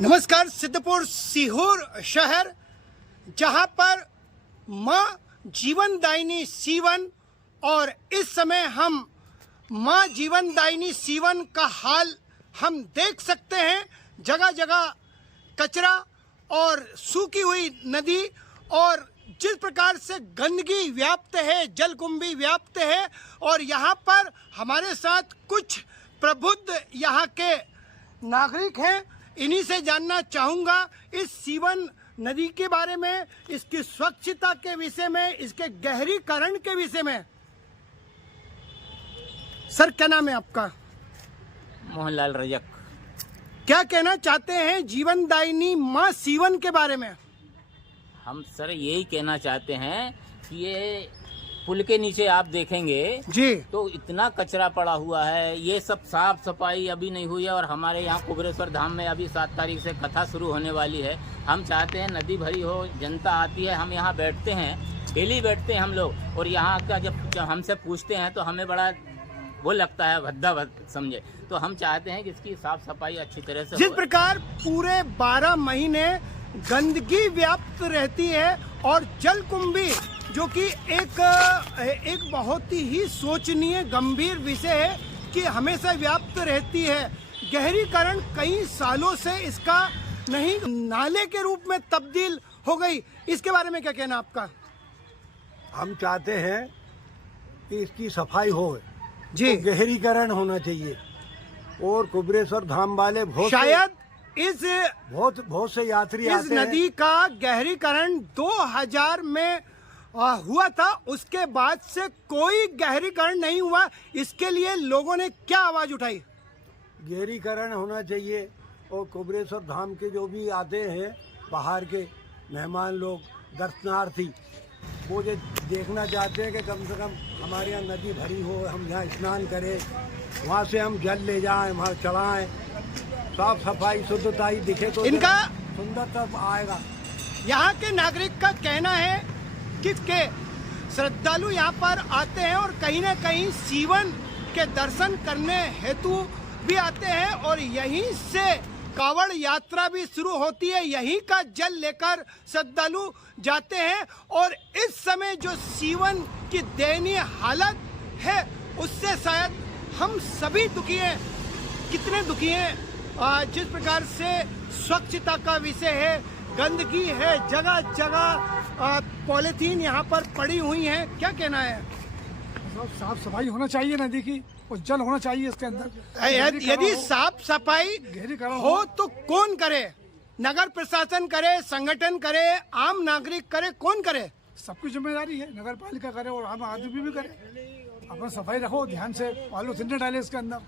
नमस्कार। सिद्धपुर सीहोर शहर, जहां पर मां जीवनदायिनी सीवन, और इस समय हम मां जीवनदायिनी सीवन का हाल हम देख सकते हैं। जगह जगह कचरा और सूखी हुई नदी और जिस प्रकार से गंदगी व्याप्त है, जलकुंभी व्याप्त है। और यहाँ पर हमारे साथ कुछ प्रबुद्ध यहाँ के नागरिक हैं। इन्हीं से जानना चाहूँगा इस सीवन नदी के बारे में, इसकी स्वच्छता के विषय में, इसके गहरीकरण के विषय में। सर, क्या नाम है आपका? मोहनलाल रजक। क्या कहना चाहते हैं जीवनदायिनी मां सीवन के बारे में? हम सर यही कहना चाहते हैं कि ये पुल के नीचे आप देखेंगे जी, तो इतना कचरा पड़ा हुआ है। ये सब साफ सफाई अभी नहीं हुई है। और हमारे यहाँ कुबरेश्वर धाम में अभी 7 तारीख से कथा शुरू होने वाली है। हम चाहते हैं नदी भरी हो, जनता आती है, हम यहाँ बैठते हैं, डेली बैठते हैं हम लोग। और यहाँ का जब हमसे पूछते हैं तो हमें बड़ा वो लगता है, भद्दा समझे। तो हम चाहते हैं कि इसकी साफ सफाई अच्छी तरह से जिस हो। प्रकार पूरे 12 महीने गंदगी व्याप्त रहती है और जलकुंभी, जो कि एक बहुत ही सोचनीय गंभीर विषय है कि हमेशा व्याप्त रहती है। गहरीकरण कई सालों से इसका नहीं, नाले के रूप में तब्दील हो गई। इसके बारे में क्या कहना आपका? हम चाहते हैं कि इसकी सफाई हो जी, तो गहरीकरण होना चाहिए। और कुबरेश्वर धाम वाले शायद बहुत से यात्री इस आते हैं। नदी का गहरीकरण 2000 में हुआ था। उसके बाद से कोई गहरीकरण नहीं हुआ। इसके लिए लोगों ने क्या आवाज उठाई? गहरीकरण होना चाहिए। और कुबरेश्वर धाम के जो भी आते हैं बाहर के मेहमान लोग, दर्शनार्थी, वो ये देखना चाहते हैं कि कम से कम हमारे यहाँ नदी भरी हो, हम यहाँ स्नान करें, वहाँ से हम जल ले जाएं, वहाँ चढ़ाएं, साफ सफाई शुद्धता ही दिखे तो इनका सुंदरता आएगा। यहाँ के नागरिक का कहना है कि श्रद्धालु यहाँ पर आते हैं और कहीं न कहीं सीवन के दर्शन करने हेतु भी आते हैं, और यहीं से कावड़ यात्रा भी शुरू होती है। यहीं का जल लेकर श्रद्धालु जाते हैं। और इस समय जो सीवन की दयनीय हालत है, उससे शायद हम सभी दुखी हैं। कितने दुखी हैं? जिस प्रकार से स्वच्छता का विषय है, गंदगी है, जगह जगह पॉलीथीन यहाँ पर पड़ी हुई है। क्या कहना है? साफ सफाई होना चाहिए नदी की, और जल होना चाहिए इसके अंदर। यदि साफ सफाई हो तो कौन करे? नगर प्रशासन करे, संगठन करे, आम नागरिक करे, कौन करे? सबकी जिम्मेदारी है, नगर पालिका करे और आम आदमी भी करे। अपना सफाई रखो, ध्यान से पॉलीथीन न डाले इसके अंदर,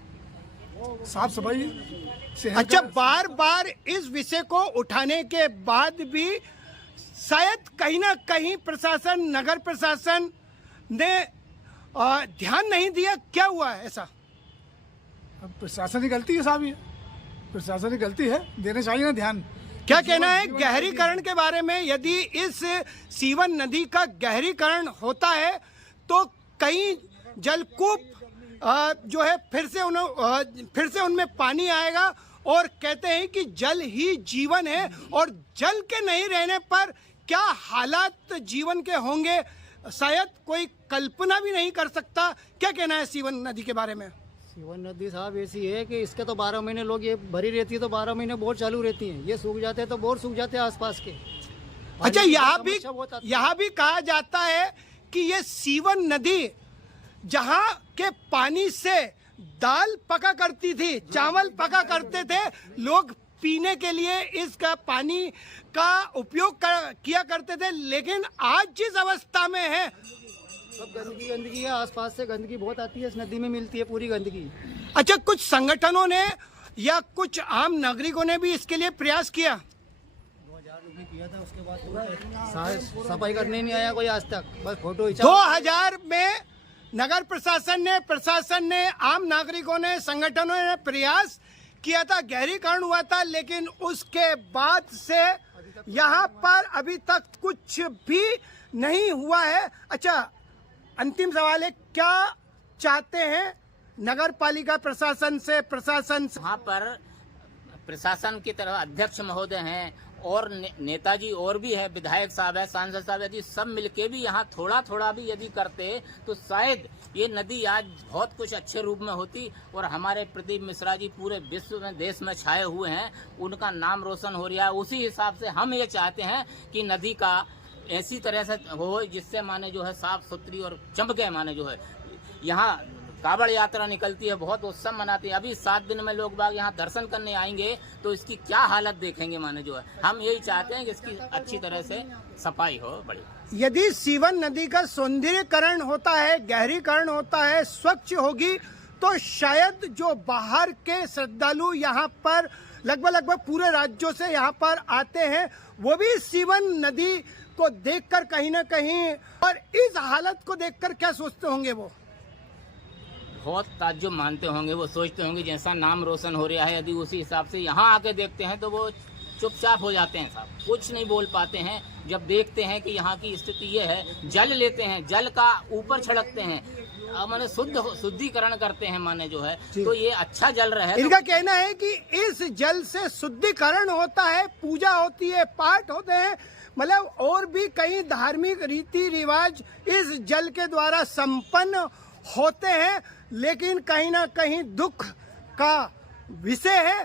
साफ सफाई से। अच्छा, बार बार इस विषय को उठाने के बाद भी शायद कहीं ना कहीं प्रशासन, नगर प्रशासन ने ध्यान नहीं दिया। क्या हुआ है ऐसा? प्रशासन की गलती है साहब, ये प्रशासन की गलती है, देना चाहिए ना ध्यान। क्या कहना है गहरीकरण के बारे में? यदि इस सीवन नदी का गहरीकरण होता है तो कई जलकूप जो है फिर से उनमें पानी आएगा, और कहते हैं कि जल ही जीवन है। और जल के नहीं रहने पर क्या हालात जीवन के होंगे, शायद कोई कल्पना भी नहीं कर सकता। क्या कहना है सीवन नदी के बारे में? सीवन नदी साहब ऐसी है कि इसके तो 12 महीने लोग, ये भरी रहती है तो 12 महीने बोर चालू रहती हैं। ये सूख जाते हैं तो बोर सूख जाते हैं आसपास के। अच्छा, यहाँ भी कहा जाता है कि ये सीवन नदी, जहाँ के पानी से दाल पका करती थी, चावल पका करते थे, लोग पीने के लिए इसका पानी का उपयोग किया करते थे। लेकिन आज जिस अवस्था में है, सब गंदगी है, आसपास से गंदगी बहुत आती है, इस नदी में मिलती है पूरी गंदगी। अच्छा, कुछ संगठनों ने या कुछ आम नागरिकों ने भी इसके लिए प्रयास किया? 2000 में किया था, उसके बाद सफाई करने नहीं आया कोई आज तक, बस फोटो 2000 में नगर प्रशासन ने, आम नागरिकों ने, संगठनों ने प्रयास किया था, गहरीकरण हुआ था, लेकिन उसके बाद से यहाँ पर अभी तक कुछ भी नहीं हुआ है। अच्छा, अंतिम सवाल है, क्या चाहते हैं नगर पालिका प्रशासन से? वहाँ पर प्रशासन की तरफ अध्यक्ष महोदय हैं और नेताजी और भी है, विधायक साहब है, सांसद साहब, यदि सब मिलके भी यहाँ थोड़ा थोड़ा भी यदि करते तो शायद ये नदी आज बहुत कुछ अच्छे रूप में होती और हमारे प्रदीप मिश्रा जी पूरे विश्व में, देश में छाए हुए हैं, उनका नाम रोशन हो रहा है। उसी हिसाब से हम ये चाहते हैं कि नदी का ऐसी तरह से हो जिससे माने जो है साफ सुथरी और चमके। माने जो है यहाँ कावड़ यात्रा निकलती है, बहुत उत्सव मनाते हैं। अभी 7 दिन में लोग बाग यहाँ दर्शन करने आएंगे तो इसकी क्या हालत देखेंगे। माने जो है हम यही चाहते हैं कि इसकी अच्छी तरह से सफाई हो बड़ी। यदि सीवन नदी का सौंदर्यकरण होता है, गहरीकरण होता है, स्वच्छ होगी तो शायद जो बाहर के श्रद्धालु यहाँ पर लगभग पूरे राज्यों से यहाँ पर आते हैं वो भी सीवन नदी को देखकर कहीं ना कहीं, और इस हालत को देखकर क्या सोचते होंगे वो? बहुत ताज्जुब मानते होंगे, वो सोचते होंगे जैसा नाम रोशन हो रहा है, यदि उसी हिसाब से यहाँ आके देखते हैं तो वो चुपचाप हो जाते हैं साहब, कुछ नहीं बोल पाते हैं। जब देखते हैं कि यहाँ की स्थिति ये है, जल लेते हैं, जल का ऊपर छिड़कते हैं, माने शुद्धिकरण करते हैं, माने जो है तो ये अच्छा जल रहा है। इनका कहना है कि इस जल से शुद्धिकरण होता है, पूजा होती है, पाठ होते हैं, मतलब और भी कई धार्मिक रीति रिवाज इस जल के द्वारा संपन्न होते हैं। लेकिन कहीं ना कहीं दुख का विषय है